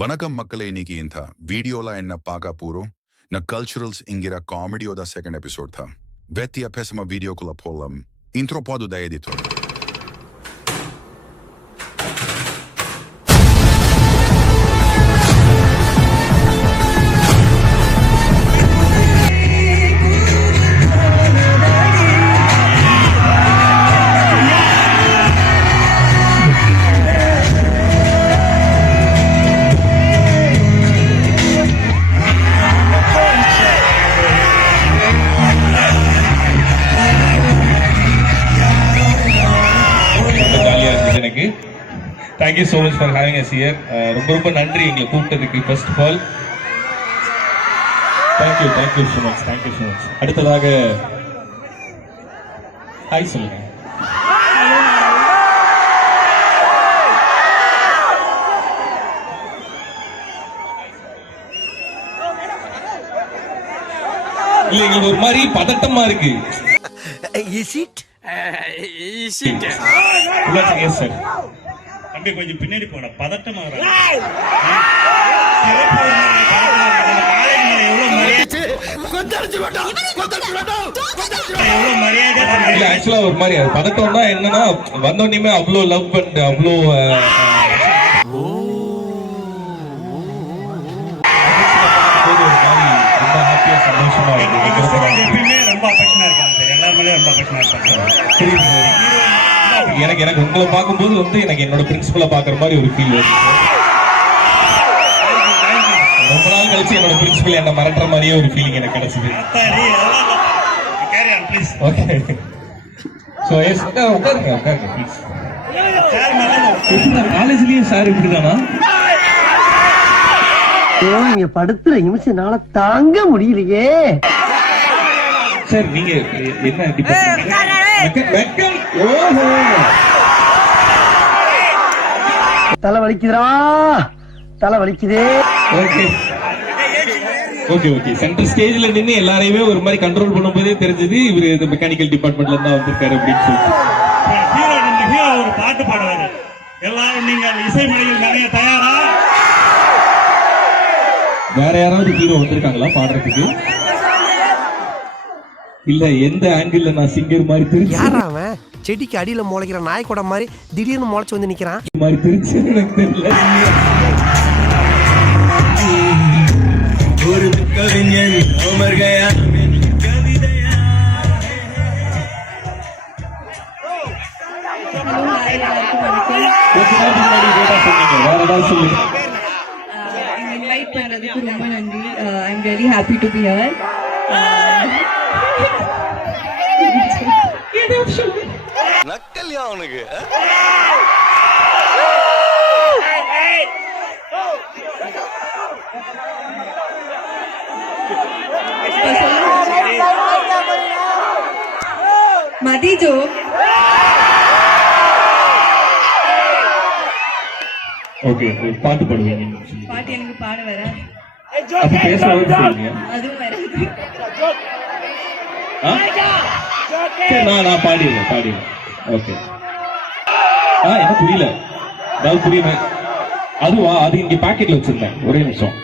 வணக்கம் மக்களே, இன்னைக்கு இந்த வீடியோல என்ன பார்க்க போறோம் நான் கல்ச்சுரல்ஸ் என்கிற காமெடியோட செகண்ட் எபிசோட் தான். வெத்தியா பேசாம வீடியோக்குள்ள போலாம். இன்ட்ரோ போடுதா editor? Thank you so much for having us here. ரொம்ப நன்றி எங்களை கூப்பிட்டதுக்கு. First of all thank you so much. அடுத்ததாக ஹாய் சொல்லுங்க. இல்ல எங்களுக்கு ஒரு மாதிரி பதட்டமா இருக்கு. Is it? Yes sir. அப்படியே கொஞ்சம் பின்னாடி போன பதட்டமா ஆக்சுவலா ஒரு மாதிரி பதட்டம்னா என்னன்னா வந்தோடனே அவ்வளோ லவ் பண்ணிட்டு அவ்வளோ ரொம்ப ஹாப்பியா சந்தோஷமா எப்பயுமே ரொம்ப அஃபெக்ஷனா இருக்காங்க சார். எல்லாருமே ரொம்ப அஃபெக்ஷனா இருக்காங்க. எனக்கு உங்களை பார்க்கும்போது வந்து எனக்கு என்னோட பிரின்சிபலை பார்க்குற மாதிரி ஒரு ஃபீல் வருது. ரொம்ப நாள் கழிச்சு என்னோட பிரின்சிபல் என்ன மறக்கிற மாதிரியே ஒரு ஃபீலிங் எனக்கு கிடைச்சது. ஓகே ஸோ எஸ் உட்காருங்க ப்ளீஸ். காலேஜ்லயே சார் இப்படிதானா? நீங்க படுத்துற நிமிஷம்னால தாங்க முடியலையே சார். நீங்க என்ன டிபார்ட்மெண்ட்? தலை வலிக்குதுடா, தலை வலிக்குதே. ஓகே சென்டர் ஸ்டேஜ்ல நின்று எல்லாரையுமே ஒரு மாதிரி கண்ட்ரோல் பண்ணும்போதே தெரிஞ்சது இவரு இந்த மெக்கானிக்கல் டிபார்ட்மெண்ட்ல இருந்தா வந்திருக்காரு அப்படின்னு சொல்லிட்டு. ஒரு பாட்டு பாடுவாரு. எல்லாரும் நீங்கள் இசைமொழியில் நிறைய தயாரா? வேற யாராவது ஹீரோ வந்திருக்காங்களா பாடுறதுக்கு? இல்ல எந்த ஆங்கிள் நான் சிங்கர் மாதிரி தெரிஞ்சு. யாரா அவன்? செடிக்கு அடியில முளைக்கிற நாய்க்கூட மாதிரி திடீர்னு முளைச்சு வந்து நிக்கிறான் மாதிரி தெரிஞ்சு எனக்கு தெரியல. ஒரு கவிஞன் அமர்கயா கவிதையா. வேற ஏதாவது சொல்லுங்க. இன்வைட் பண்றதுக்கு ரொம்ப நன்றி. I am very happy to be here. நக்கல்யா அவனுக்கு. மதி ஜோ ஓகே பாட்டு பாடுவீங்க? பாட்டு எனக்கு பாட வர. அப்ப பேசுறது சொல்லுங்க. அதுவும் வராது. சரி நான் பாடிடுறேன். ஓகே. என்ன புரியல? அதாவது புரியல. அதுவா? அது இங்க பாக்கெட்ல வச்சிருந்தேன். ஒரே நிமிஷம்.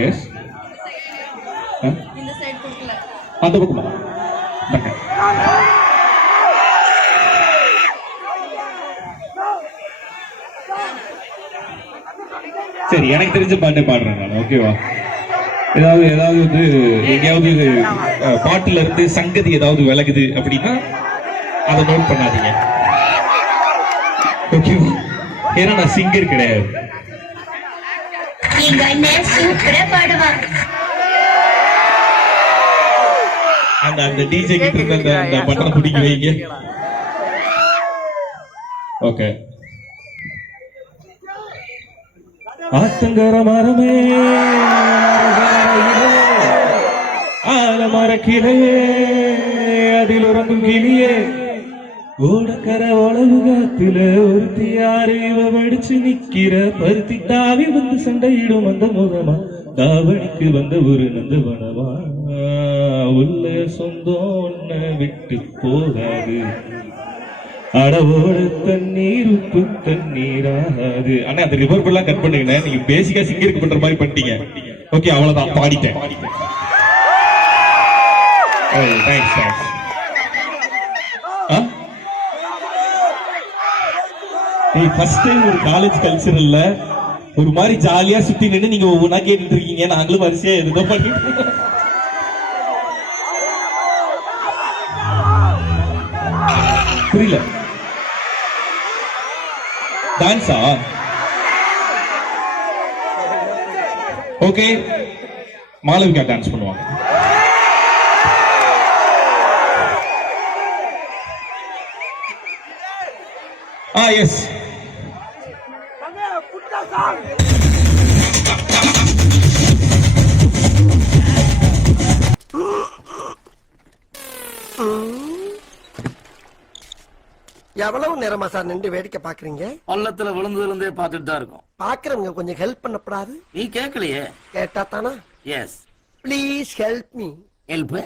எஸ் இந்த சைடு கொடுக்கல. அந்த பக்கமா? சரி எனக்கு தெரிஞ்ச பாட்டே பாடுறேன் நான். ஓகேவா? ஏதாவது வந்து எங்கேயாவது பாட்டுல இருந்து சங்கதி ஏதாவது விலகுது அப்படின்னா அதை நோட் பண்ணாதீங்க. ஓகேவா? ஏன்னா நான் சிங்கர் கிடையாது. அந்த டிஜே கிட்ட இருந்த அந்த பட்டனை பிடிக்க வைங்க. ஓகே. ஆத்தங்கர மரமே ஆலமர கிளையே அதில் உறங்கும் கிளியே ஓடக்கர உலகத்துல ஒருத்தி யாரு இவ படிச்சு நிக்கிற பருத்தி தாவி வந்து சண்டையிடும் அந்த முகமா தாவணிக்கு வந்த ஒரு நந்தவனமா உள்ள சொந்தம் ஒன்ன விட்டு போகாது அடவோட தண்ணீர் உப்பு தண்ணீராகாது. ஆனா அந்த ரிவர்ப் எல்லாம் கட் பண்ணுங்க, நீங்க பேசிக்கா சிங்கருக்கு பண்ற மாதிரி பண்ணிட்டீங்க. ஓகே, அவ்வளவுதான், பாடிட்டேன். Thanks thanks. ஃபர்ஸ்ட் டைம் ஒரு காலேஜ் கல்ச்சரல்ல ஒரு மாதிரி ஜாலியா சுத்தி நின்று நீங்க ஒவ்வொன்றா கேட்டுட்டு இருக்கீங்க, நாங்களும் வரிசையா எதுதோ பண்ணிட்டு. புரியல, டான்ஸா? ஓகே, மாளவிகா டான்ஸ் பண்ணுவாங்க. எஸ். எவ்வளவு நேரமா சார் நின்று வேடிக்கை பாக்குறீங்க? பள்ளத்துல விழுந்ததுல இருந்தே பார்த்துட்டு தான் இருக்கோம். பாக்குறவங்க கொஞ்சம் ஹெல்ப் பண்ணப்படாது? நீ கேட்கலையே. கேட்டா தானா? Yes, please help me. Help.